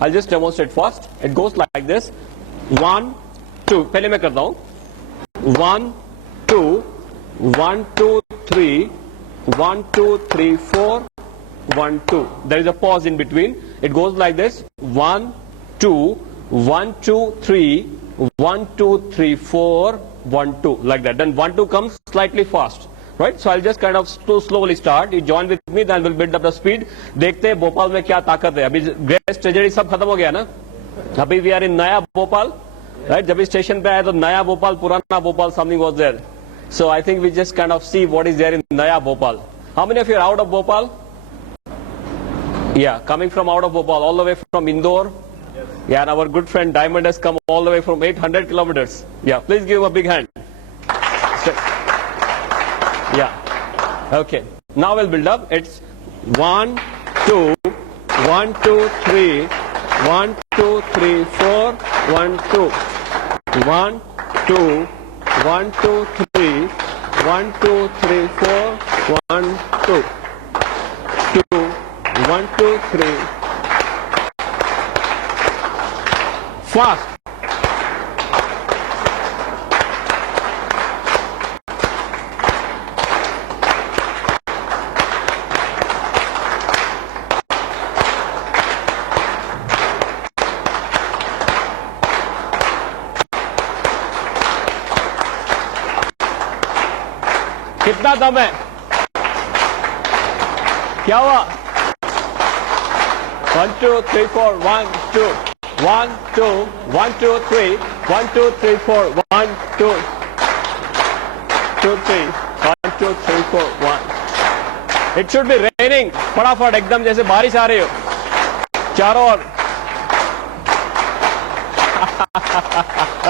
I'll just demonstrate first. It goes like this. 1, 2. पहले मैं करता हूँ. 1, 2, 1, 2, 3, 1, 2, 3, 4, 1, 2. There is a pause in between. It goes like this. 1, 2, 1, 2, 3, 1, 2, 3, 4, 1, 2. Like that. Then 1, 2 comes slightly fast. Right? So I'll just kind of slowly start. You join with me, then we'll build up the speed. देखते हैं भोपाल में क्या ताकत है. अभी grace tragedy सब खत्म हो गया ना. अभी we are in नया भोपाल. Right? जब इस स्टेशन पे आए तो नया भोपाल, पुराना Bhopal, something was there. So I think we just kind of see what is there in Naya Bhopal. How many of you are out of Bhopal? Yeah, coming from out of Bhopal, all the way from Indore. Yes. Yeah, and our good friend Diamond has come all the way from 800 kilometers. Yeah, please give him a big hand. Yeah. Okay. Now we'll build up. It's 1, 2, 1, 2, 3, 1, 2, 3, 4, 1, 2. 1, 2, 1, 2, 3, 1, 2, 3, 4, 1, 2. 2, 1, 2, 3. Fast. कितना दम है? क्या हुआ? 1, 2, 3, 4, 1, 2, 1, 2, 1, 2, 3, 1, 2, 3, 4, 1, 2, 2, 3, 1, 2, 3, 4, 1. It should be raining. फटाफट एकदम जैसे बारिश आ रही हो चारों ओर.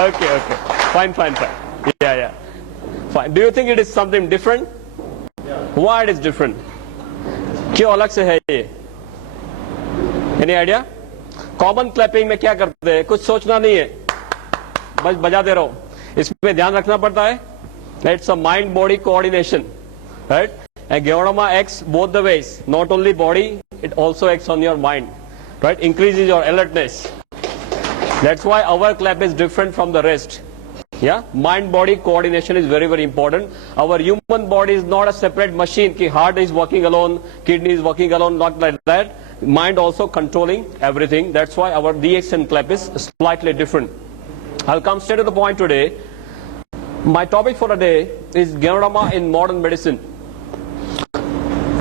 Okay. Fine. Yeah. Fine. Do you think it is something different? Yeah. Why it is different? क्यों अलग से है ये? Any idea? Common clapping में क्या करते हैं? कुछ सोचना नहीं है, बस बजाते रहो. इसमें ध्यान रखना पड़ता है. It's a mind-body coordination, right? And Geodama acts both the ways. Not only body, it also acts on your mind, right? Increases your alertness. That's why our clap is different from the rest. Yeah, mind-body coordination is very, very important. Our human body is not a separate machine. Ki heart is working alone, kidney is working alone, not like that. Mind also controlling everything. That's why our DXN clap is slightly different. I'll come straight to the point today. My topic for today is Ganoderma in modern medicine,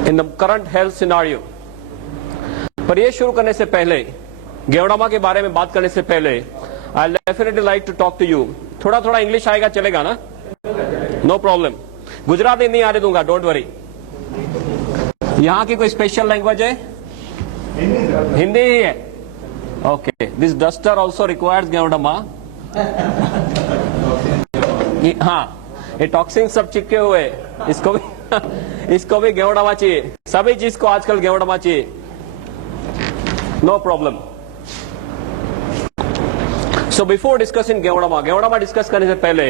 in the current health scenario. पर ये शुरू करने से पहले, Ganoderma के बारे में बात करने से पहले, I'll definitely like to talk to you. थोड़ा इंग्लिश आएगा चलेगा ना? No problem. गुजराती नहीं आने दूंगा, डोंट वरी. यहाँ की कोई स्पेशल लैंग्वेज है? हिंदी ही है. Okay. This duster also requires Ganoderma. हाँ, ये टॉक्सिन सब चिपके हुए, इसको भी Ganoderma चाहिए. सभी चीज को आजकल Ganoderma चाहिए. No problem. So before discussing Ganoderma discuss करने से पहले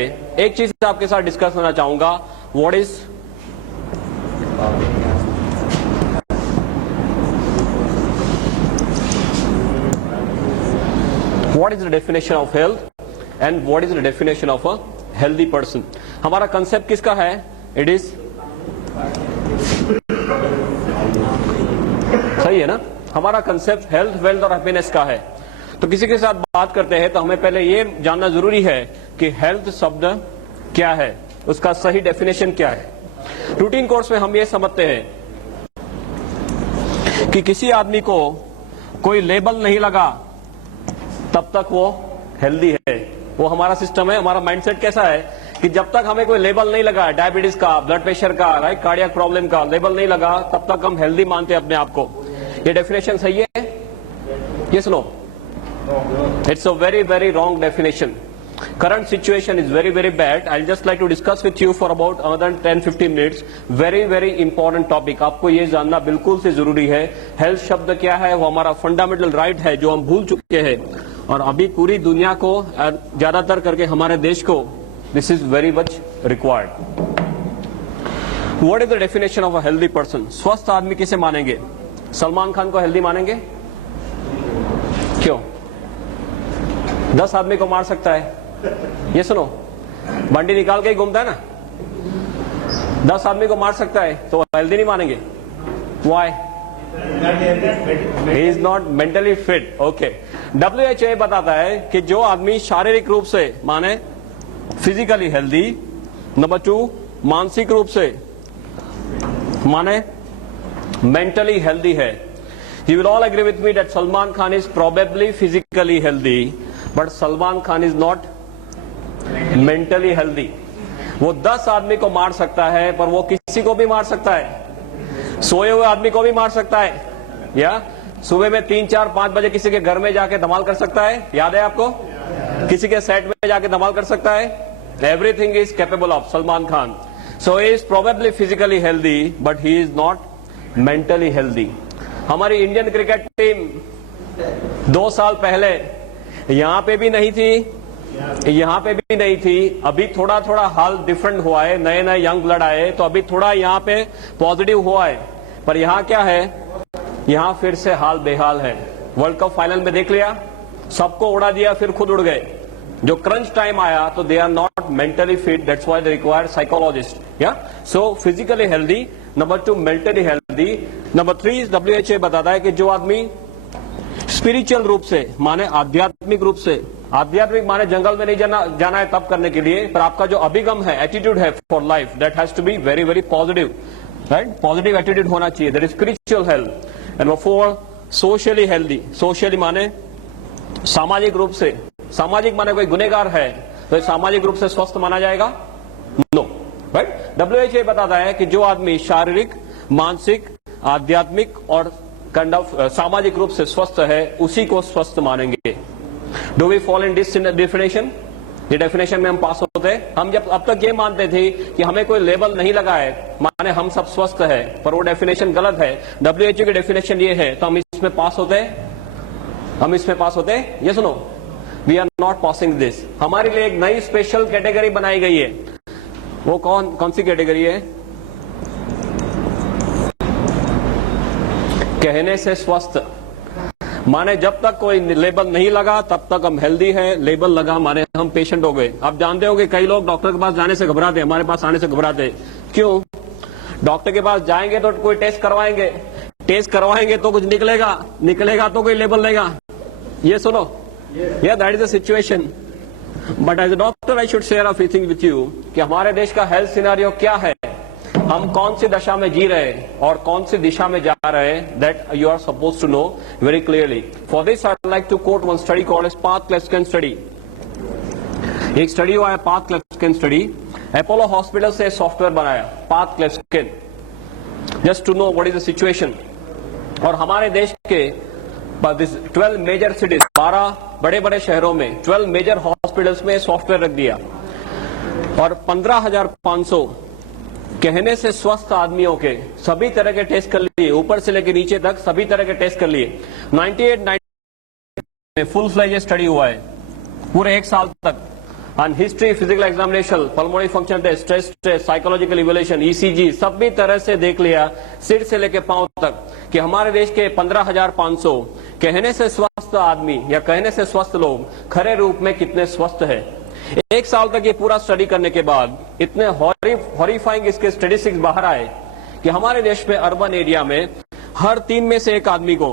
एक चीज आपके साथ डिस्कस करना चाहूंगा. What is the definition of health and what is the definition of a healthy person? हमारा कंसेप्ट किसका है? It is सही है ना? हमारा कंसेप्ट हेल्थ, वेल्थ और हैप्पीनेस का है. तो किसी के साथ बात करते हैं तो हमें पहले ये जानना जरूरी है कि हेल्थ शब्द क्या है, उसका सही डेफिनेशन क्या है. रूटीन कोर्स में हम ये समझते हैं कि किसी आदमी को कोई लेबल नहीं लगा तब तक वो हेल्दी है. वो हमारा सिस्टम है. हमारा माइंडसेट कैसा है कि जब तक हमें कोई लेबल नहीं लगा, डायबिटीज का, ब्लड प्रेशर का, राइट, कार्डियक प्रॉब्लम का लेबल नहीं लगा, तब तक हम हेल्दी मानते हैं अपने आप को. ये डेफिनेशन सही है? Yes no? It's a very, very wrong definition. Current situation is very, very bad. I'll just like to discuss with you for about another 10-15 minutes. Very, very important topic. आपको ये जानना बिल्कुल से जरूरी है. हेल्थ शब्द क्या है? वो हमारा फंडामेंटल राइट है जो हम भूल चुके हैं, और अभी पूरी दुनिया को, ज्यादातर करके हमारे देश को, this is very much required. What is the definition of a healthy person? स्वस्थ आदमी किसे मानेंगे? सलमान खान को हेल्दी मानेंगे? क्यों? 10 आदमी को मार सकता है। ये सुनो, बंडी निकाल के ही घूमता है ना, 10 आदमी को मार सकता है तो हेल्दी नहीं मानेंगे। Why? He is not mentally fit. Okay. WHO बताता है कि जो आदमी शारीरिक रूप से माने फिजिकली हेल्दी, नंबर 2 मानसिक रूप से माने मेंटली हेल्दी है। You will all agree with me that Salman Khan is probably physically healthy, but Salman Khan is not mentally healthy. वो 10 आदमी को मार सकता है पर वो किसी को भी मार सकता है, सोए हुए आदमी को भी मार सकता है, या सुबह में 3, 4, 5 बजे किसी के घर में जाके धमाल कर सकता है, याद है आपको? किसी के सेट में जाके धमाल कर सकता है। Everything is capable of Salman Khan. So he is probably physically healthy but he is not mentally healthy. हमारी इंडियन क्रिकेट टीम 2 साल पहले यहां पे भी नहीं थी, यहां पे भी नहीं थी। अभी थोड़ा थोड़ा हाल डिफरेंट हुआ है, नए नए यंग ब्लड आए तो अभी थोड़ा यहां पे पॉजिटिव हुआ है, पर यहां क्या है, यहां फिर से हाल बेहाल है। वर्ल्ड कप फाइनल में देख लिया, सबको उड़ा दिया फिर खुद उड़ गए। जो क्रंच टाइम आया तो they are not mentally fit, that's why they require psychologist. या so physically healthy, number 2 mentally healthy, number 3 WHO बताता है कि जो आदमी स्पिरिचुअल रूप से माने आध्यात्मिक रूप से, आध्यात्मिक माने जंगल में नहीं जाना है तब करने के लिए, पर आपका जो अभिगम है, एटीट्यूड है for life, that has to be very very positive, right? Positive attitude होना चाहिए, that is spiritual health. And number 4 socially healthy. Socially माने सामाजिक रूप से, सामाजिक माने कोई गुनहगार है तो सामाजिक रूप से स्वस्थ माना जाएगा? No, right? WHO बताता है कि जो आदमी शारीरिक, मानसिक, आध्यात्मिक और काइंड ऑफ सामाजिक रूप से स्वस्थ है उसी को स्वस्थ मानेंगे। Do we follow in this definition? ये डेफिनेशन में हम पास होते हैं। हम जब अब तक ये मानते थे कि हमें कोई लेबल नहीं लगा है माने हम सब स्वस्थ है, पर वो डेफिनेशन गलत है। WHO की डेफिनेशन ये है तो हम इसमें पास होते हैं, हम इसमें पास होते हैं। ये सुनो, we are not passing this. हमारे लिए एक नई स्पेशल कैटेगरी बनाई गई है। वो कौन सी कैटेगरी है? कहने से स्वस्थ माने जब तक कोई लेबल नहीं लगा तब तक हम हेल्दी है, लेबल लगा माने हम पेशेंट हो गए। आप जानते हो कि कई लोग डॉक्टर के पास जाने से घबराते, हमारे पास आने से घबराते। क्यों? डॉक्टर के पास जाएंगे तो कोई टेस्ट करवाएंगे, टेस्ट करवाएंगे तो कुछ निकलेगा तो कोई लेबल लेगा। ये सुनो, या that is the situation. But as a doctor I should share a few things with you कि हमारे देश का हेल्थ सिनेरियो क्या है, हम कौन सी दशा में जी रहे हैं और कौन सी दिशा में जा रहे हैं, that you are suppose to know very clearly. For this I would like to quote one study called as path clefskin study. एक स्टडी हुआ है path clefskin study. Apollo hospital से सॉफ्टवेयर बनाया path clefskin, just to know what is the situation. और हमारे देश के 12 major cities, 12 बड़े बड़े शहरों में 12 मेजर हॉस्पिटल्स में सॉफ्टवेयर रख दिया और 15,500 कहने से स्वस्थ आदमियों के सभी तरह के टेस्ट कर लिए, ऊपर से लेकर नीचे तक सभी तरह के टेस्ट कर लिए। 98 में फुल फ्लेज स्टडी हुआ है पूरे 1 साल तक। On history, physical examination, pulmonary function test, stress test, psychological evaluation, ECG, सभी तरह से देख लिया सिर से लेकर पांव तक कि हमारे देश के 15,500 कहने से स्वस्थ आदमी या कहने से स्वस्थ लोग खरे रूप में कितने स्वस्थ है। 1 साल तक ये पूरा स्टडी करने के बाद इतने हॉरिफाइंग इसके स्टेटिस्टिक्स बाहर आए कि हमारे देश में अर्बन एरिया में हर 3 में से 1 आदमी को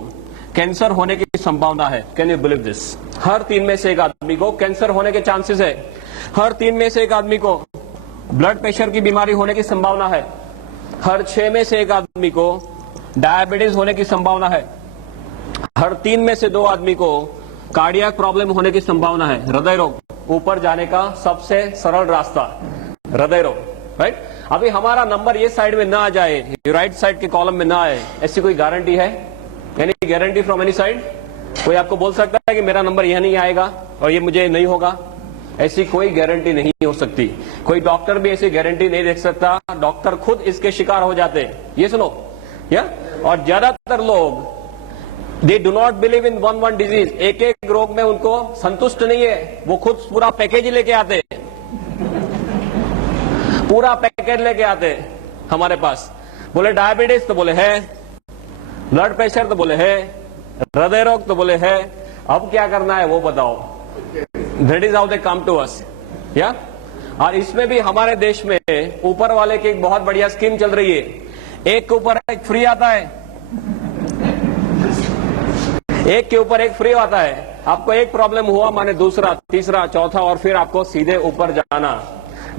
कैंसर होने की संभावना है। Can you believe this? हर 3 में से 1 आदमी को कैंसर होने के चांसेस है। हर 3 में से 1 आदमी को ब्लड प्रेशर की बीमारी होने की संभावना है। हर 6 में से 1 आदमी को डायबिटीज होने की संभावना है। हर 3 में से 2 आदमी को कार्डियक प्रॉब्लम होने की संभावना है। हृदय रोग ऊपर जाने का सबसे सरल रास्ता हृदय रोग, राइट? अभी हमारा नंबर ये साइड में ना आ जाए, राइट साइड के कॉलम में ना आए, ऐसी कोई गारंटी है? Any guarantee from any side? कोई आपको बोल सकता है कि मेरा नंबर यह नहीं आएगा और ये मुझे नहीं होगा? ऐसी कोई गारंटी नहीं हो सकती। कोई डॉक्टर भी ऐसी गारंटी नहीं दे सकता। डॉक्टर खुद इसके शिकार हो जाते हैं। ये सुनो, या और ज्यादातर लोग दे do not believe in one disease. एक एक रोग में उनको संतुष्ट नहीं है, वो खुद पूरा पैकेज लेके आते, पूरा पैकेज लेके आते हमारे पास। बोले डायबिटीज तो बोले है, ब्लड प्रेशर तो बोले है, हृदय रोग तो बोले है, अब क्या करना है वो बताओ। That is how they come to us, yeah. और इसमें भी हमारे देश में ऊपर वाले की एक बहुत बढ़िया स्कीम चल रही है। एक के ऊपर एक फ्री आता है, एक के ऊपर एक फ्री आता है। आपको एक प्रॉब्लम हुआ माने दूसरा, तीसरा, चौथा, और फिर आपको सीधे ऊपर जाना।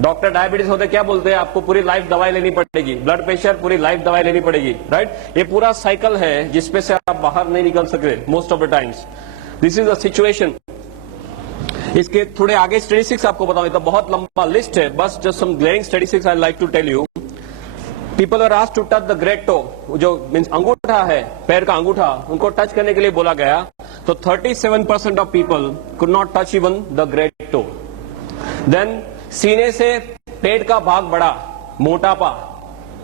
डॉक्टर डायबिटीज होते क्या बोलते हैं, आपको पूरी लाइफ दवाई लेनी पड़ेगी। ब्लड प्रेशर, पूरी लाइफ दवाई लेनी पड़ेगी, राइट। ये पूरा साइकिल है जिसपे से आप बाहर नहीं निकल सकते most of the times. This is the situation. इसके थोड़े आगे स्टैटिस्टिक्स आपको बताऊं, तो बहुत लंबा लिस्ट है, बस just some glaring statistics I like to tell you. People are asked to touch the great toe, जो मीन्स अंगूठा है, पैर का अंगूठा, उनको टच करने के लिए बोला गया। तो 37% of people could not touch even the great toe. Then सीने से पेट का भाग बड़ा, मोटापा,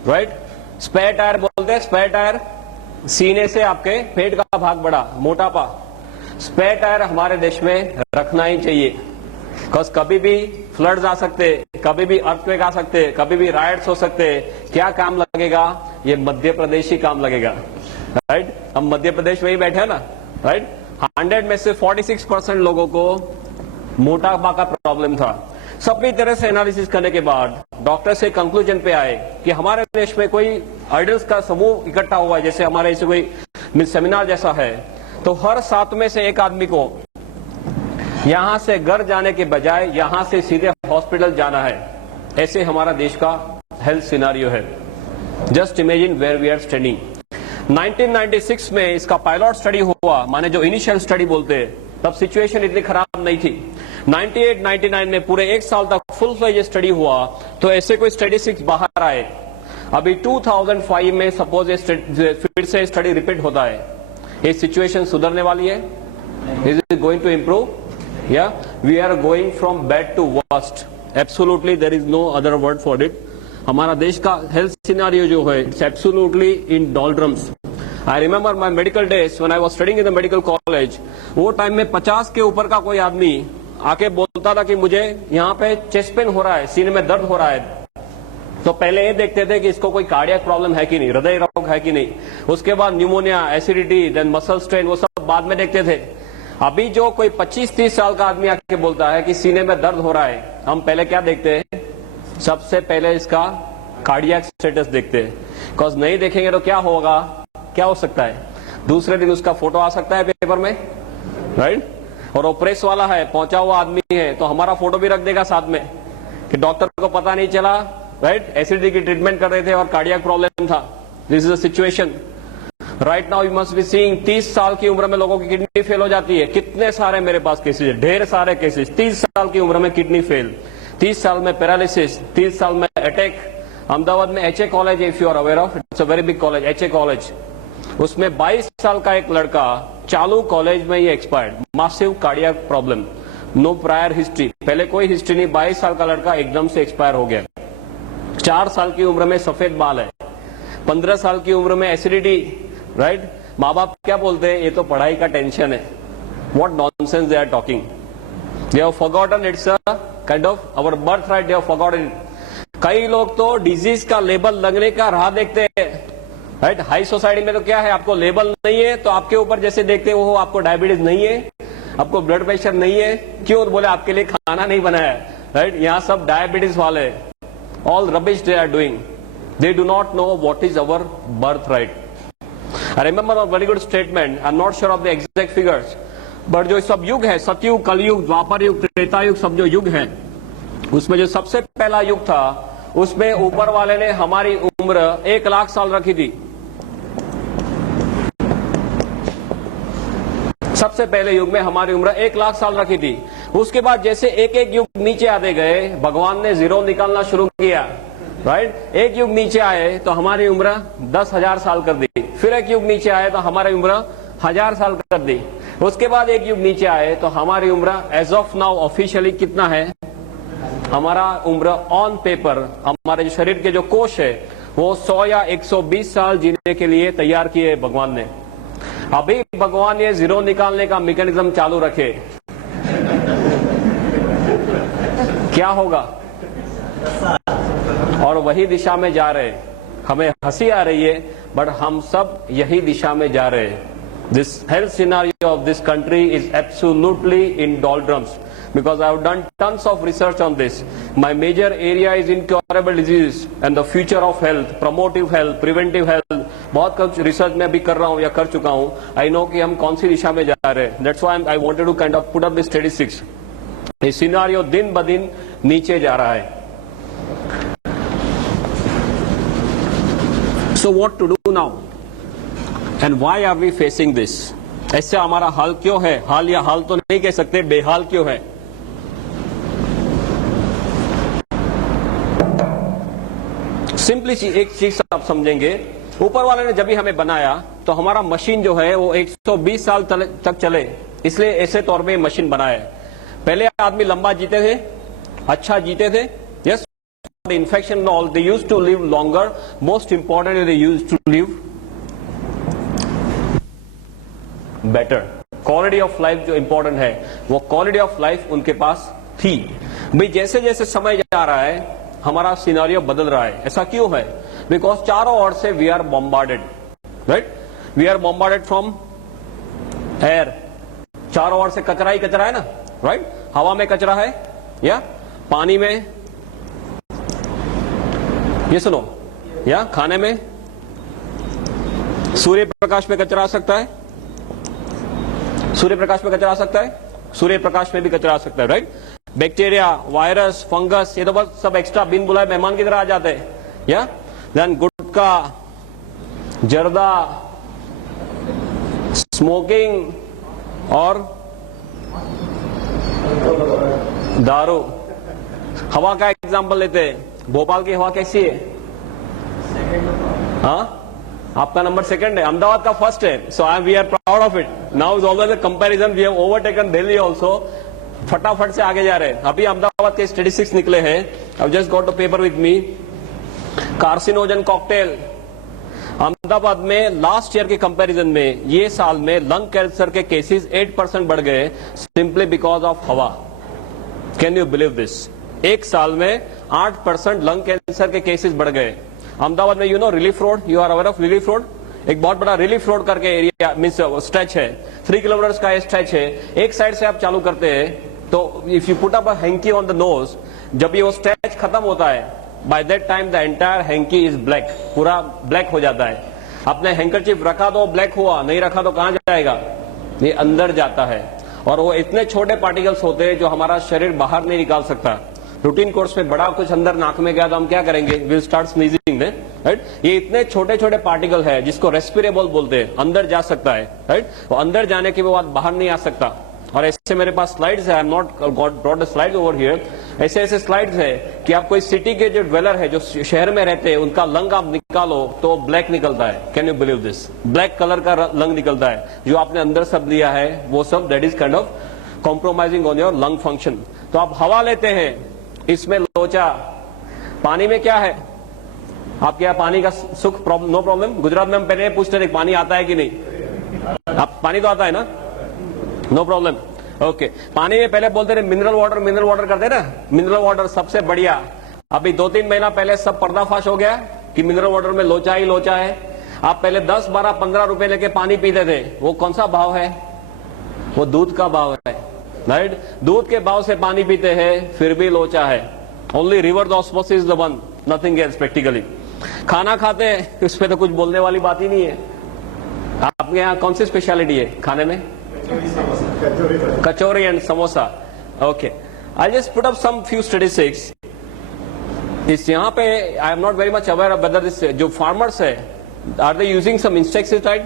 राइट। स्पेयर टायर बोलते हैं, स्पेयर टायर, सीने से आपके पेट का भाग बड़ा, मोटापा। स्पेयर टायर हमारे देश में रखना ही चाहिए, बिकॉज कभी भी फ्लड्स आ सकते, कभी भी अर्थक्वेक आ सकते, कभी भी राइट्स हो सकते। क्या काम लगेगा, ये मध्य प्रदेश ही काम लगेगा, राइट। हम मध्य प्रदेश में ही बैठे हैं ना, राइट। 100 में से 46% लोगों को मोटापा का प्रॉब्लम था। सभी तरह से एनालिसिस करने के बाद डॉक्टर से कंक्लूजन पे आए कि हमारे देश में कोई आइडल्स का समूह इकट्ठा हुआ है, जैसे हमारे इसे कोई सेमिनार जैसा है, तो हर 7 में से एक आदमी को यहां से घर जाने के बजाय यहां से सीधे हॉस्पिटल जाना है। ऐसे हमारा देश का हेल्थ सिनारियो है। Just imagine where we are standing. 1996 में इसका पायलट स्टडी हुआ, माने जो इनिशियल स्टडी बोलते हैं, तब सिचुएशन इतनी खराब नहीं थी। 98-99 में पूरे एक साल तक फुल फ्लेज स्टडी हुआ, तो ऐसे कोई स्टैटिस्टिक्स बाहर आए। अभी 2005 में सपोज फिर से स्टडी रिपीट होता है। ये सिचुएशन सुधरने वाली है? Is it going to improve? या we are going from bad to worst. Absolutely there is no other word for it. हमारा देश का हेल्थ सिनेरियो जो है, it's absolutely in doldrums. I remember my medical days when I was studying in the medical college. वो time में 50 के ऊपर का कोई आदमी आके बोलता था कि मुझे यहाँ पे चेस्ट पेन हो रहा है, सीने में दर्द हो रहा है, तो पहले ये देखते थे कि इसको कोई कार्डियक प्रॉब्लम है कि नहीं, हृदय रोग है कि नहीं। उसके बाद pneumonia, acidity, then muscle strain, वो सब बाद में देखते थे। अभी जो कोई 25-30 साल का आदमी आके बोलता है कि सीने में दर्द हो रहा है, हम पहले क्या देखते हैं? सबसे पहले इसका कार्डियक स्टेटस देखते हैं। बिकॉज नहीं देखेंगे तो क्या होगा, क्या हो सकता है? दूसरे दिन उसका फोटो आ सकता है पेपर में, राइट। और वो प्रेस वाला है, पहुंचा हुआ आदमी है, तो हमारा फोटो भी रख देगा साथ में कि डॉक्टर को पता नहीं चला, राइट, एसिडिटी की ट्रीटमेंट कर रहे थे और कार्डियक प्रॉब्लम था। This is the situation right now. You must be seeing 30 साल की उम्र में लोगों की किडनी फेल हो जाती है। कितने सारे मेरे पास केसेस है, ढेर सारे केसेस। 30 साल की उम्र में किडनी फेल, 30 साल में पैरालिसिस, 30 साल में अटैक। अहमदाबाद में HA college, if you are aware of, it's a very big college, HA college. उसमें 22 साल का एक लड़का चालू कॉलेज में ही expired, massive cardiac problem, no prior history, पहले कोई हिस्ट्री नहीं। 22 साल का लड़का एकदम से एक्सपायर हो गया। 4 साल की उम्र में सफेद बाल है, 15 साल की उम्र में एसिडिटी, राइट। माँ बाप क्या बोलते हैं, ये तो पढ़ाई का टेंशन है। What nonsense they are talking. They have forgotten it's a kind of our birth right, they have forgotten it. कई लोग तो डिजीज का लेबल लगने का राह देखते हैं, राइट। हाई सोसाइटी में तो क्या है, आपको लेबल नहीं है तो आपके ऊपर जैसे देखते हो, आपको डायबिटीज नहीं है, आपको ब्लड प्रेशर नहीं है, क्यों? बोले आपके लिए खाना नहीं बनाया, राइट। यहाँ सब डायबिटीज वाले, all rubbish they are doing, they do not know what is our birth right. I remember a very good statement, I am not sure of the exact figures, but जो सब युग है, सतयुग, कलयुग, द्वापर युग, त्रेता युग, सब जो युग है, उसमें जो सबसे पहला युग था, उसमें ऊपर वाले ने हमारी उम्र 1 लाख साल रखी थी। सबसे पहले युग में हमारी उम्र 1 लाख साल रखी थी। उसके बाद जैसे एक एक युग नीचे आते गए, भगवान ने जीरो निकालना शुरू किया, राइट। एक युग नीचे आए तो हमारी उम्र 10,000 साल कर दी, फिर एक युग नीचे आए तो हमारी उम्र 1000 साल कर दी। उसके बाद एक युग नीचे आए तो हमारी उम्र एज ऑफ नाउ ऑफिशियली कितना है, हमारा उम्र ऑन पेपर, हमारे शरीर के जो कोश है वो 100 या 120 साल जीने के लिए तैयार किए भगवान ने। अभी भगवान ये जीरो निकालने का मैकेनिज्म चालू रखे, क्या होगा? और वही दिशा में जा रहे। हमें हंसी आ रही है, बट हम सब यही दिशा में जा रहे हैं। This health scenario of this country is absolutely in doldrums because I have done tons of research on this. My major area is incurable diseases and the future of health, promotive health, preventive health. बहुत कुछ research मैं अभी कर रहा हूँ या कर चुका हूँ. I know कि हम कौन सी दिशा में जा रहे हैं. That's why I wanted to kind of put up this statistics. ये सिनारियो दिन ब दिन नीचे जा रहा है. So what to do now? And why are we facing this? ऐसे हमारा हाल क्यों है? हाल या हाल तो नहीं कह सकते, बेहाल क्यों है? सिंपली एक चीज आप समझेंगे, ऊपर वाले ने जब भी हमें बनाया तो हमारा मशीन जो है वो 120 साल तक चले, इसलिए ऐसे तौर पे मशीन बनाया है. पहले आदमी लंबा जीते थे, अच्छा जीते थे. Yes, infection all they used to live longer. Most important they used to live better. Quality of life जो इंपॉर्टेंट है वो क्वालिटी ऑफ लाइफ उनके पास थी. भाई जैसे जैसे समय जा रहा है हमारा सिनारियो बदल रहा है. ऐसा क्यों है? बिकॉज चारों ओर से we are bombarded, right? We are bombarded from air. चारों ओर से कचरा ही कचरा है ना, राइट? हवा में कचरा है या पानी में, ये सुनो, या खाने में, सूर्य प्रकाश में कचरा आ सकता है. सूर्य प्रकाश में कचरा आ सकता है, सूर्य प्रकाश में भी कचरा आ सकता है, राइट? बैक्टीरिया, वायरस, फंगस, ये तो बस सब एक्स्ट्रा बिन बुलाए मेहमान की तरह आ जाते हैं. या देन गुटखा, जर्दा, स्मोकिंग और दारू. हवा का एग्जांपल लेते हैं. भोपाल की हवा कैसी है? हाँ, आपका नंबर सेकंड है, अहमदाबाद का फर्स्ट है. So we are proud of it. Now is always a comparison. We have overtaken Delhi also. फटाफट से आगे जा रहे हैं. अभी अहमदाबाद के स्टैटिस्टिक्स निकले हैं. I just got the paper with me. Carcinogen cocktail Ahmedabad में लास्ट ईयर के कंपैरिजन में ये साल में लंग कैंसर के केसेस 8% बढ़ गए सिंपली बिकॉज ऑफ हवा. Can you believe this? एक साल में 8% लंग कैंसर के केसेस बढ़ गए अहमदाबाद में. You know relief road, you are aware of relief road? एक बहुत बड़ा रिलीफ रोड करके एरिया मीन्स स्ट्रेच है, 3 किलोमीटर का स्ट्रेच है. एक साइड से आप चालू करते हैं तो if you put up a hanky on the nose, जब ये वो स्ट्रेच खत्म होता है, by that time the entire hanky is black. पूरा ब्लैक हो जाता है. आपने हैंकरचिप रखा तो ब्लैक हुआ, नहीं रखा तो कहां जाएगा? ये अंदर जाता है. और वो इतने छोटे पार्टिकल्स होते हैं जो हमारा शरीर बाहर नहीं निकाल सकता. रूटीन कोर्स में बड़ा कुछ अंदर नाक में गया तो हम क्या करेंगे? Will start sneezing, right? ये इतने छोटे छोटे पार्टिकल है जिसको रेस्पिरेबल बोलते हैं, अंदर जा सकता है, राइट? वो अंदर जाने के बाद बाहर नहीं आ सकता. और ऐसे मेरे पास स्लाइड्स है. I am not brought the slides over here. ऐसे ऐसे स्लाइड्स है कि आप कोई सिटी के जो ड्वेलर है, जो शहर में रहते हैं, उनका लंग आप निकालो तो ब्लैक निकलता है. Can you believe this? Black colour का लंग निकलता है. जो आपने अंदर सब लिया है वो सब that is kind of compromising on your lung function. तो आप हवा लेते हैं, इसमें लोचा. पानी में क्या है? आपके यहाँ पानी का सुख नो प्रॉब्लम. गुजरात में हम पहले पूछते थे पानी आता है कि नहीं. आप पानी तो आता है ना, नो प्रॉब्लम. ओके, पानी में पहले बोलते थे मिनरल वाटर करते ना. मिनरल वाटर सबसे बढ़िया. अभी 2-3 महीना पहले सब पर्दाफाश हो गया कि मिनरल वाटर में लोचा ही लोचा है. आप पहले 10, 12, 15 रुपए लेके पानी पीते थे. वो कौन सा भाव है? वो दूध का भाव है, राइट? दूध के भाव से पानी पीते हैं, फिर भी लोचा है. Only reverse osmosis is the one, nothing else practically. खाना खाते हैं, उस पर तो कुछ बोलने वाली बात ही नहीं है. आपके यहाँ कौन सी स्पेशलिटी है खाने में? Kachori and samosa. Okay, I just put up some few statistics. इस यहाँ पे I am not very much aware of whether this जो फार्मर्स है, are they using some insecticide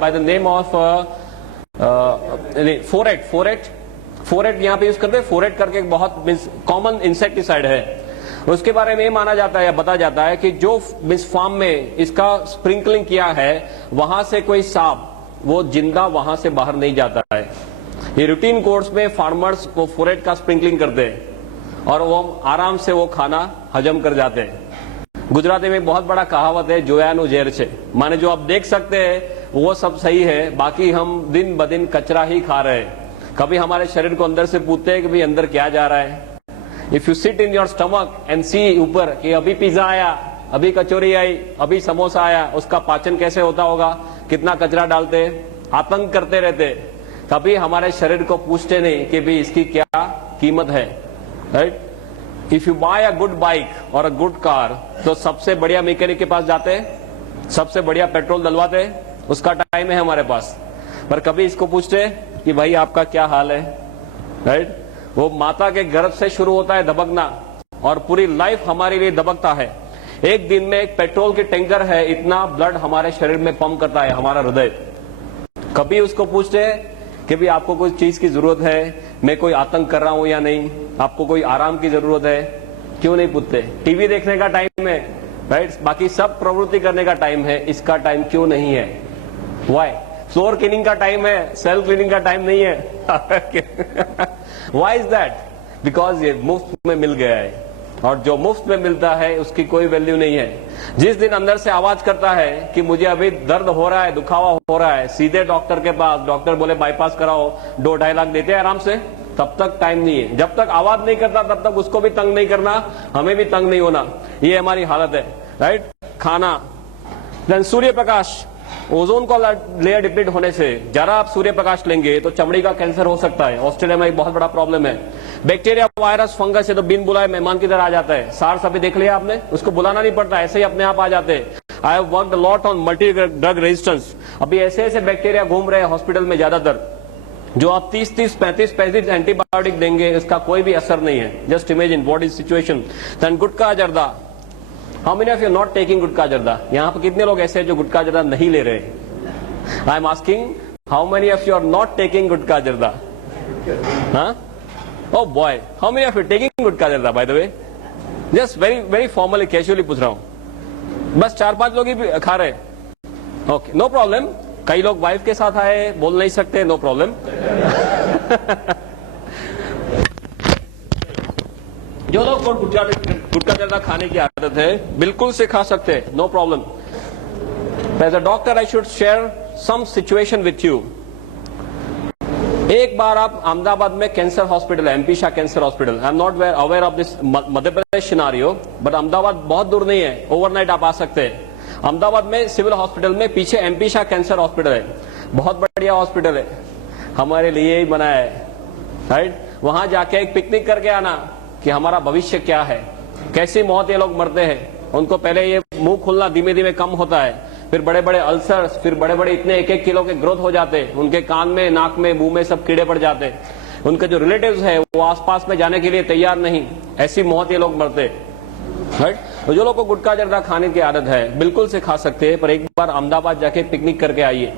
by the name of phorate यहाँ पे यूज करते हैं. फोरेट करके एक बहुत कॉमन इंसेक्टिसाइड है. उसके बारे में माना जाता है या बताया जाता है कि जो मिस फार्म में इसका स्प्रिंकलिंग किया है वहां से कोई सांप वो जिंदा वहां से बाहर नहीं जाता है. ये रूटीन कोर्स में फार्मर्स वो फोरेट का स्प्रिंकलिंग करते हैं और वो आराम से वो खाना हजम कर जाते हैं. गुजराती में बहुत बड़ा कहावत है, जोयानु जेर छे. माने जो आप देख सकते हैं वो सब सही है, बाकी हम दिन ब दिन कचरा ही खा रहे हैं. कभी हमारे शरीर को अंदर से पूछते हैं कि भाई अंदर क्या जा रहा है. If you sit in your stomach and see ऊपर कि अभी पिज्जा आया, अभी कचौरी आई, अभी समोसा आया, उसका पाचन कैसे होता होगा? कितना कचरा डालते, आतंक करते रहते, कभी हमारे शरीर को पूछते नहीं कि भाई इसकी क्या कीमत है, right? If you buy a good bike और अ गुड कार, तो सबसे बढ़िया मैकेनिक के पास जाते, सबसे बढ़िया पेट्रोल डलवाते, उसका टाइम है हमारे पास, पर कभी इसको पूछते कि भाई आपका क्या हाल है, राइट? वो माता के गर्भ से शुरू होता है दबकना, और पूरी लाइफ हमारे लिए दबकता है। एक दिन में एक पेट्रोल की टैंकर है, इतना ब्लड हमारे शरीर में पंप करता है हमारा हृदय। कभी उसको पूछते हैं कि भी आपको कोई चीज की जरूरत है, मैं कोई आतंक कर रहा हूं या नहीं, आपको कोई आराम की जरूरत है? क्यों नहीं पूछते? टीवी देखने का टाइम है, राइट? बाकी सब प्रवृत्ति करने का टाइम है, इसका टाइम क्यों नहीं है? व्हाई? फ्लोर क्लीनिंग का टाइम है, सेल्फ क्लीनिंग का टाइम नहीं है। Why is that? बिकॉज ये मुफ्त में मिल गया है, और जो मुफ्त में मिलता है उसकी कोई वैल्यू नहीं है। जिस दिन अंदर से आवाज करता है कि मुझे अभी दर्द हो रहा है, दुखावा हो रहा है, सीधे डॉक्टर के पास, डॉक्टर बोले बाईपास कराओ, 2-2.5 लाख देते हैं आराम से, तब तक टाइम नहीं है। जब तक आवाज नहीं करता तब तक उसको भी तंग नहीं करना, हमें भी तंग नहीं होना, ये हमारी हालत है, राइट? खाना, देन सूर्य प्रकाश, ओजोन का लेयर डिप्लीट होने से जरा आप सूर्य प्रकाश लेंगे तो चमड़ी का कैंसर हो सकता है। ऑस्ट्रेलिया में एक बहुत बड़ा प्रॉब्लम है। बैक्टीरिया, वायरस, फंगस है तो बिन बुलाए मेहमान की तरह आ जाता है। सार्स अभी देख लिया आपने, उसको बुलाना नहीं पड़ता, ऐसे ही अपने आप आ जाते हैं। I have worked a lot on multi drug resistance. अभी ऐसे ऐसे बैक्टीरिया घूम रहे हैं हॉस्पिटल में ज्यादातर, जो आप 30-30, 35 एंटीबायोटिक देंगे, इसका कोई भी असर नहीं है। Just imagine what is situation. Then gutkha zarda, how many of you not taking gutkha zarda? यहाँ पर कितने लोग ऐसे हैं जो गुटखा जर्दा नहीं ले रहे? I am asking, how many of you are not taking gutkha zarda? हाँ? Oh boy, how many of you taking गुटखा जर्दा by the way? Just very formally, casually पूछ रहा हूँ। बस 4-5 लोग ही खा रहे। Okay, no problem. कई लोग वाइफ के साथ आए, बोल नहीं सकते, नो प्रॉब्लम। जो लोग गुटखा जर्दा खाने की आदत है, बिल्कुल से खा सकते हैं, no problem. As a doctor I should share some situation with you. एक बार आप अहमदाबाद में कैंसर हॉस्पिटल है, MP Shah cancer hospital. I am not aware of this Madhya Pradesh scenario, but Ahmedabad बहुत दूर नहीं है, ओवरनाइट आप आ सकते हैं। अहमदाबाद में सिविल हॉस्पिटल में पीछे एमपी शाह कैंसर हॉस्पिटल है, बहुत बढ़िया हॉस्पिटल है, हमारे लिए ही बनाया है, राइट? वहां जाके एक पिकनिक करके आना कि हमारा भविष्य क्या है, कैसी मौत ये लोग मरते हैं। उनको पहले ये मुंह खुलना धीमे धीमे कम होता है, फिर बड़े बड़े अल्सर्स, फिर बड़े बड़े इतने 1-1 किलो के ग्रोथ हो जाते, उनके कान में, नाक में, मुंह में सब कीड़े पड़ जाते। उनके जो रिलेटिव्स है वो आसपास में जाने के लिए तैयार नहीं, ऐसी मौत ये लोग मरते, राइट? तो जो लोग को गुटखा जर्दा खाने की आदत है, बिल्कुल से खा सकते हैं, पर एक बार अहमदाबाद जाके पिकनिक करके आइए।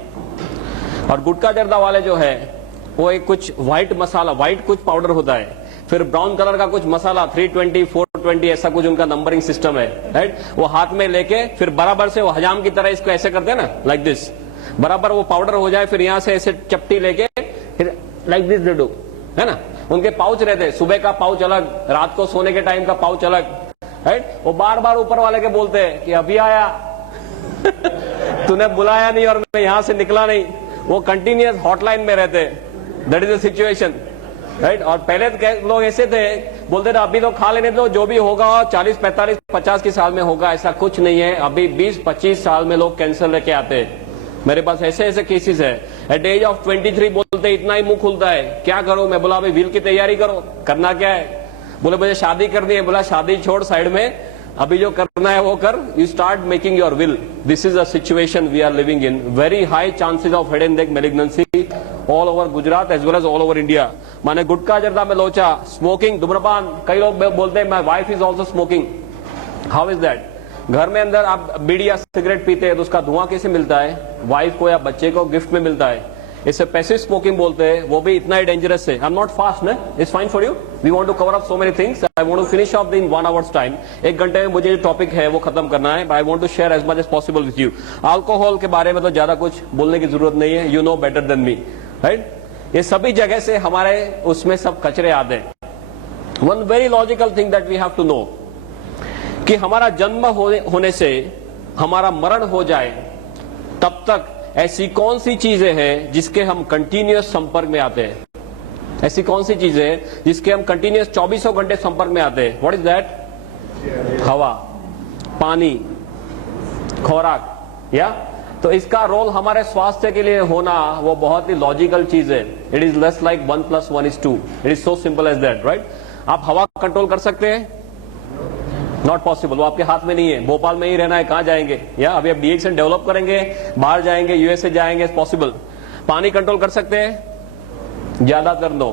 और गुटखा जर्दा वाले जो है वो एक कुछ व्हाइट मसाला, व्हाइट कुछ पाउडर होता है, फिर ब्राउन कलर का कुछ मसाला, 320, 420 ऐसा कुछ उनका नंबरिंग सिस्टम है, राइट? वो हाथ में लेके फिर बराबर से वो हजाम की तरह इसको ऐसे करते हैं ना, लाइक दिस, बराबर वो पाउडर हो जाए, फिर यहाँ से ऐसे चपटी लेके फिर लाइक दिस दे दो, है ना? उनके पाउच रहते, सुबह का पाउच अलग, रात को सोने के टाइम का पाउच अलग, राइट? वो बार बार ऊपर वाले के बोलते हैं कि अभी आया तूने बुलाया नहीं और मैं यहां से निकला नहीं। वो कंटिन्यूअस हॉटलाइन में रहते, that is the situation, right? और पहले लोग ऐसे थे, बोलते थे अभी तो खा लेने दो, जो भी होगा 40, 45, 50 के साल में होगा, ऐसा कुछ नहीं है। अभी 20-25 साल में लोग कैंसर लेके आते हैं। मेरे पास ऐसे ऐसे केसेस है, एट एज ऑफ 23 बोलते इतना ही मुंह खुलता है, क्या करो? मैं बोला अभी व्हील की तैयारी करो। करना क्या है? बोले मुझे शादी करनी है। बोला शादी छोड़ साइड में, अभी जो करना है वो कर, you start making your will. This is a situation we are living in. Very high chances of head and neck malignancy all over Gujarat as well as all over India. माने गुटखा जर्दा में लोचा, स्मोकिंग, धूम्रपान, कई लोग बोलते हैं my wife is also smoking. How is that? घर में अंदर आप बीड़ी या सिगरेट पीते हैं तो उसका धुआं कैसे मिलता है? वाइफ को या बच्चे को गिफ्ट में मिलता है, इसे पैसिव स्मोकिंग बोलते हैं। वो भी इतना ही डेंजरस है। आई एम नॉट फास्ट ना, it's fine for you. We want to cover up so many things. I want to finish off in 1 hours time. 1 घंटे में मुझे जो टॉपिक है वो खत्म करना है। I want to share as much as possible with you. Alcohol के बारे में तो ज्यादा कुछ बोलने की जरूरत नहीं है, you know better than me, right? ये सभी जगह से हमारे उसमें सब कचरे आते हैं। One very logical thing that we have to know कि हमारा जन्म होने से हमारा मरण हो जाए तब तक ऐसी कौन सी चीजें हैं जिसके हम कंटिन्यूअस संपर्क में आते हैं? ऐसी कौन सी चीजें हैं जिसके हम कंटिन्यूअस 24 घंटे संपर्क में आते हैं? What is that? हवा, पानी, खुराक, या तो इसका रोल हमारे स्वास्थ्य के लिए होना वो बहुत ही लॉजिकल चीज है. It is less like 1 + 1 = 2. It is so simple as that, right. आप हवा कंट्रोल कर सकते हैं? नॉट पॉसिबल, वो आपके हाथ में नहीं है. भोपाल में ही रहना है, कहां जाएंगे? या अभी आप डीएक्सन डेवलप करेंगे, बाहर जाएंगे, यूएसए जाएंगे, पॉसिबल. पानी कंट्रोल कर सकते हैं? ज्यादातर no,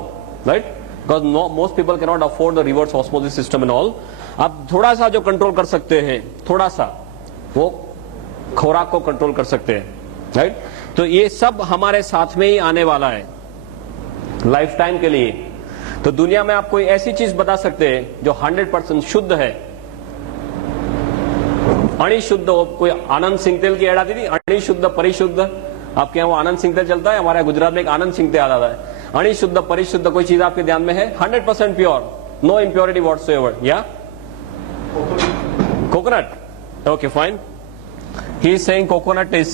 right, because most people can not afford the reverse osmosis system and all. आप थोड़ा सा जो कंट्रोल कर सकते हैं, थोड़ा सा, वो खुराक को कंट्रोल कर सकते हैं, राइट. तो ये सब हमारे साथ में ही आने वाला है लाइफ टाइम के लिए. तो दुनिया में आप कोई ऐसी चीज बता सकते हैं जो 100% शुद्ध है, अणिशुद्ध हो? कोई आनंद सिंह तेल की एड आती थी, अणिशुद्ध परिशुद्ध. आपके यहाँ वो आनंद सिंह तेल चलता है, हमारे गुजरात में एक आनंद सिंह तेल आता है. अणिशुद्ध परिशुद्ध कोई चीज आपके ध्यान में है? 100% प्योर, नो इम्प्योरिटी व्हाटसोएवर. या coconut? Okay, fine. He is saying coconut is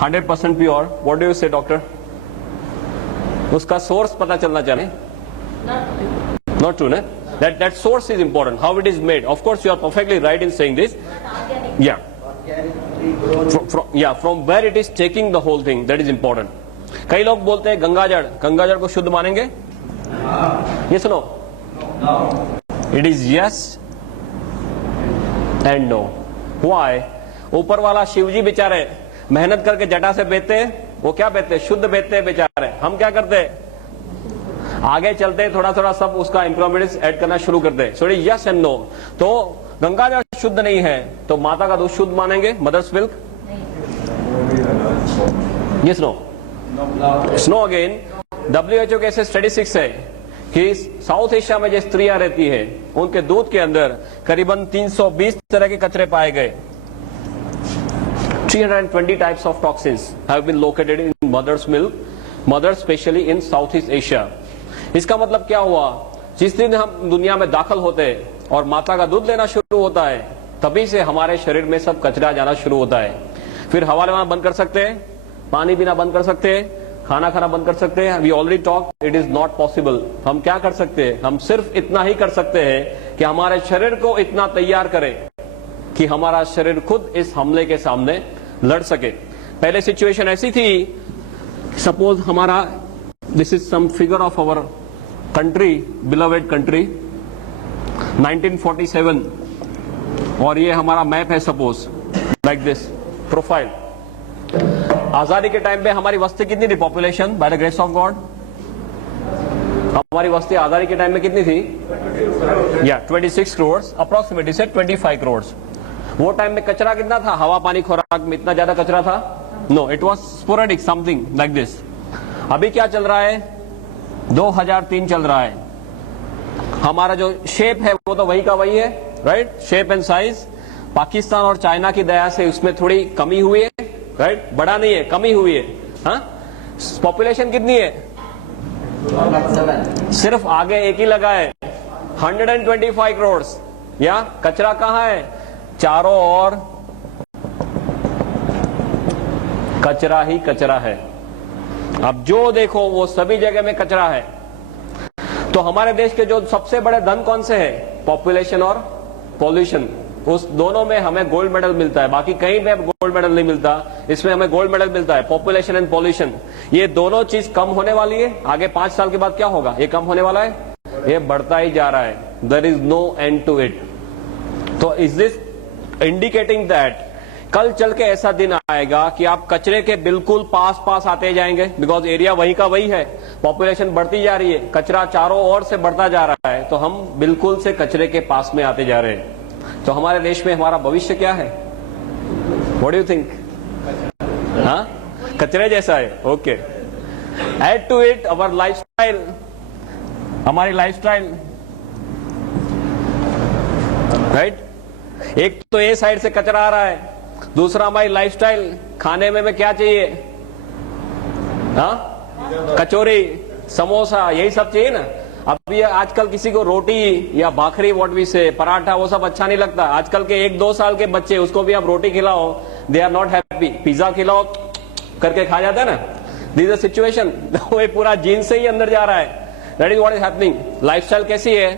100% pure. What do you say, doctor? उसका सोर्स पता चलना चाहिए. Not true, ना? That source is important. How it is made. Of course, you are perfectly right in saying this. Yeah. From where it is taking the whole thing, that is important. कई लोग बोलते हैं गंगाजल को शुद्ध मानेंगे? Yes or no? No. It is yes and no. Why? ऊपर वाला शिवजी बेचारे मेहनत करके जटा से बेचते हैं. वो क्या बेचते हैं? शुद्ध बेचते हैं बेचारे. हम क्या करते हैं? आगे चलते थोड़ा थोड़ा सब उसका इंप्रूवमेंट्स ऐड करना शुरू करते हैं. So yes and no. तो गंगाजल शुद्ध नहीं है तो माता का दूध शुद्ध मानेंगे? Mother's milk? Yes no? No again. WHO के ऐसे स्टैटिस्टिक्स है कि साउथ एशिया में जो स्त्रियां रहती है उनके दूध के अंदर करीबन 320 तरह के कचरे पाए गए. 320 types of toxins have been located in mother's milk, mothers especially in Southeast Asia. इसका मतलब क्या हुआ? जिस दिन हम दुनिया में दाखिल होते हैं और माता का दूध लेना शुरू होता है, तभी से हमारे शरीर में सब कचरा जाना शुरू होता है. फिर हवा लेना बंद कर सकते हैं, पानी पीना बंद कर सकते हैं, खाना खाना बंद कर सकते हैं. We already talk, it is not possible. हम क्या कर सकते हैं? हम सिर्फ इतना ही कर सकते हैं कि हमारे शरीर को इतना तैयार करें कि हमारा शरीर खुद इस हमले के सामने लड़ सके. पहले सिचुएशन ऐसी थी, सपोज हमारा, this is some figure of our country, beloved country, 1947, और ये हमारा मैप है, सपोज लाइक दिस प्रोफाइल. आजादी के टाइम पे हमारी वस्ती कितनी थी? Population by the grace of God, हमारी वस्ती आजादी के टाइम में कितनी थी? 26 करोड़ अप्रोक्सीमेटली से 25 करोड़. वो टाइम में कचरा कितना था? हवा पानी खुराक में इतना ज्यादा कचरा था? No, it was sporadic, something like this. अभी क्या चल रहा है? 2003 चल रहा है. हमारा जो शेप है वो तो वही का वही है, right. Shape and size. Pakistan और चाइना की दया से उसमें थोड़ी कमी हुई है, राइट. बढ़ा नहीं है, कमी हुई है. हाँ, पॉपुलेशन कितनी है? सिर्फ आगे एक ही लगा है, 125 करोड़. या कचरा कहां है? चारों ओर कचरा ही कचरा है. अब जो देखो वो सभी जगह में कचरा है. तो हमारे देश के जो सबसे बड़े धन कौन से हैं? पॉपुलेशन और पॉल्यूशन. उस दोनों में हमें गोल्ड मेडल मिलता है, बाकी कहीं पे गोल्ड मेडल नहीं मिलता. इसमें हमें गोल्ड मेडल मिलता है, पॉपुलेशन एंड पॉल्यूशन. ये दोनों चीज कम होने वाली है. आगे 5 साल के बाद क्या होगा? ये कम होने वाला है, ये बढ़ता ही जा रहा है. There is no end to it. तो इज दिस इंडिकेटिंग दैट कल चल के ऐसा दिन आएगा कि आप कचरे के बिल्कुल पास आते जाएंगे, बिकॉज एरिया वही का वही है, पॉपुलेशन बढ़ती जा रही है, कचरा चारों ओर से बढ़ता जा रहा है, तो हम बिल्कुल से कचरे के पास में आते जा रहे हैं. तो हमारे देश में हमारा भविष्य क्या है? What do you think? हाँ, कचरे जैसा है. Okay. Add to it our lifestyle, हमारी लाइफस्टाइल, राइट. एक तो ए साइड से कचरा आ रहा है, दूसरा हमारी लाइफस्टाइल. खाने में क्या चाहिए? हाँ, कचौरी, समोसा, यही सब चाहिए ना. अब ये आजकल किसी को रोटी या भाखरी, व्हाट वी से, पराठा, वो सब अच्छा नहीं लगता. आजकल के 1-2 साल के बच्चे, उसको भी आप रोटी खिलाओ, they are not happy. Pizza खिलाओ करके खा जाता है ना. This is situation. वो पूरा जीन से ही अंदर जा रहा है. That is what is happening. Lifestyle कैसी है?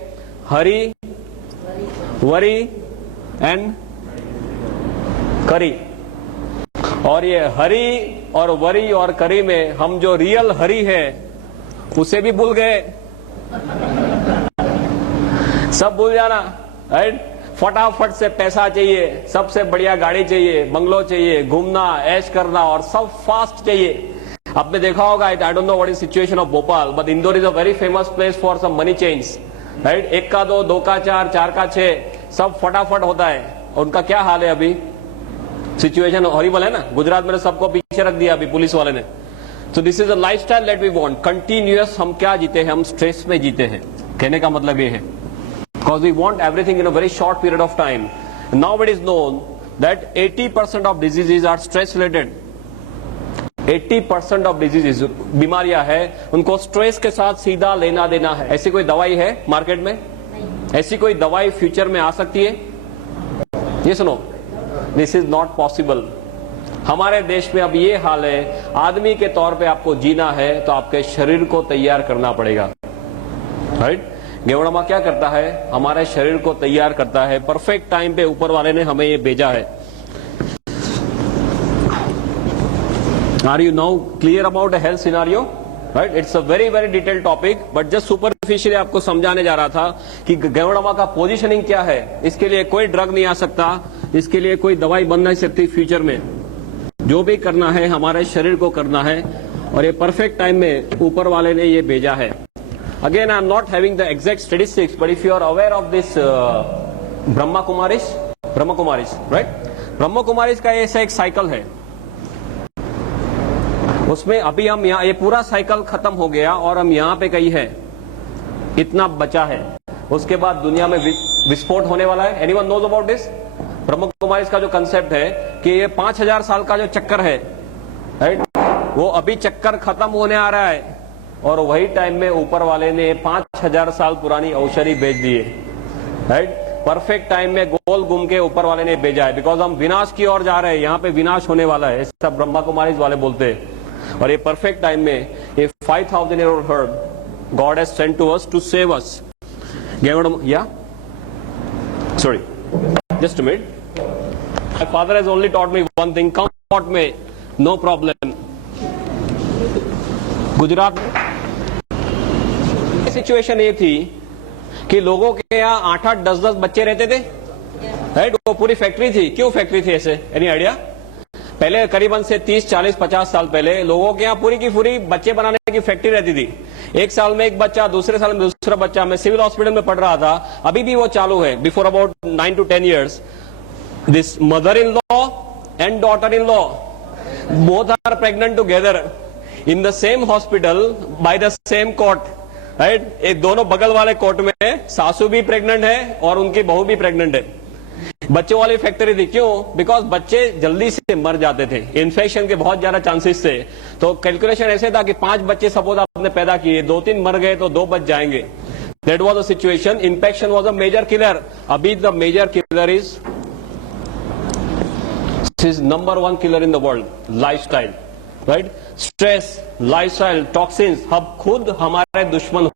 हरी, वरी एंड करी. और ये हरी और वरी और करी में हम जो रियल हरी है उसे भी भूल गए। सब भूल जाना, राइट। फटाफट से पैसा चाहिए, सबसे बढ़िया गाड़ी चाहिए, बंगलो चाहिए, घूमना, ऐश करना और सब फास्ट चाहिए। आपने देखा होगा, I don't know what is situation of Bhopal, but Indore is a very famous place for some money change, right. 1 का 2, 2 का 4, 4 का 6, सब फटाफट होता है। और उनका क्या हाल है अभी? सिचुएशन हॉरिबल है ना। गुजरात में सबको पीछे रख दिया अभी पुलिस वाले ने। So this is a lifestyle that we want. Continuous हम क्या जीते हैं? हम स्ट्रेस में जीते हैं। कहने का मतलब ये है, because we want everything in a very short period of time. Now it is known that 80% of diseases are stress related. 80% of diseases, बीमारियां हैं, उनको स्ट्रेस के साथ सीधा लेना देना है। ऐसी कोई दवाई है मार्केट में? ऐसी कोई दवाई फ्यूचर में आ सकती है? ये सुनो, दिस इज नॉट पॉसिबल। हमारे देश में अब ये हाल है, आदमी के तौर पे आपको जीना है तो आपके शरीर को तैयार करना पड़ेगा, राइट। गेवड़ामा क्या करता है? हमारे शरीर को तैयार करता है। परफेक्ट टाइम पे ऊपर वाले ने हमें ये भेजा है। Are you now clear about health scenario? Right, it's a very very detail topic, but just superficially आपको समझाने जा रहा था कि गेवड़ामा का पोजीशनिंग क्या है। इसके लिए कोई ड्रग नहीं आ सकता, इसके लिए कोई दवाई बन नहीं सकती फ्यूचर में। जो भी करना है हमारे शरीर को करना है, और ये परफेक्ट टाइम में ऊपर वाले ने ये भेजा है। Again I am not having the exact statistics, but if you are aware of this Brahma Kumaris, right, Brahma Kumaris का ऐसा एक साइकिल है। उसमें अभी हम यहाँ, ये पूरा साइकिल खत्म हो गया और हम यहाँ पे कहीं है, इतना बचा है। उसके बाद दुनिया में विस्फोट होने वाला है। Anyone knows about this? Brahma Kumaris का जो कंसेप्ट है कि ये 5000 साल का जो चक्कर है, राइट, वो अभी चक्कर खत्म होने आ रहा है, और वही टाइम में ऊपर वाले ने 5000 साल पुरानी औषधि भेज दी है, राइट। परफेक्ट टाइम में गोल घूम के ऊपर वाले ने भेजा है, बिकॉज हम विनाश की ओर जा रहे हैं, यहाँ पे विनाश होने वाला है, ऐसा ब्रह्मा कुमारीज वाले बोलते हैं। और ये परफेक्ट टाइम में ये 5000-year-old herb God has sent to us to save us. Yeah? Sorry. Just a minute. My father has only taught me one thing. Come taught me. No problem. Gujarat में सिचुएशन ये थी कि लोगों के यहाँ 8-8, 10-10 बच्चे रहते थे, राइट। वो पूरी फैक्ट्री थी। क्यों फैक्ट्री थी ऐसे? Any idea? पहले करीबन से 30, 40, 50 साल पहले लोगों के यहाँ पूरी की पूरी बच्चे बनाने की फैक्ट्री रहती थी। एक साल में एक बच्चा, दूसरे साल में दूसरा बच्चा। मैं सिविल हॉस्पिटल में पढ़ रहा था, अभी भी वो चालू है। Before about 9 to 10 years, this mother in law and daughter in law both are pregnant together in the same hospital by the same court, right. एक दोनों बगल वाले कोर्ट में सासू भी प्रेग्नेंट है और उनकी बहू भी प्रेग्नेंट है। बच्चों वाली फैक्ट्री थी। क्यों? बिकॉज बच्चे जल्दी से मर जाते थे, इन्फेक्शन के बहुत ज्यादा चांसेस थे। तो कैलकुलेशन ऐसे था कि 5 बच्चे सपोज आपने पैदा किए, 2-3 मर गए तो 2 बच जाएंगे। That was the situation. Infection was a major killer. अभी the major killer is number 1 killer in the world, lifestyle, right. Stress, lifestyle, toxins, हम खुद हमारे दुश्मन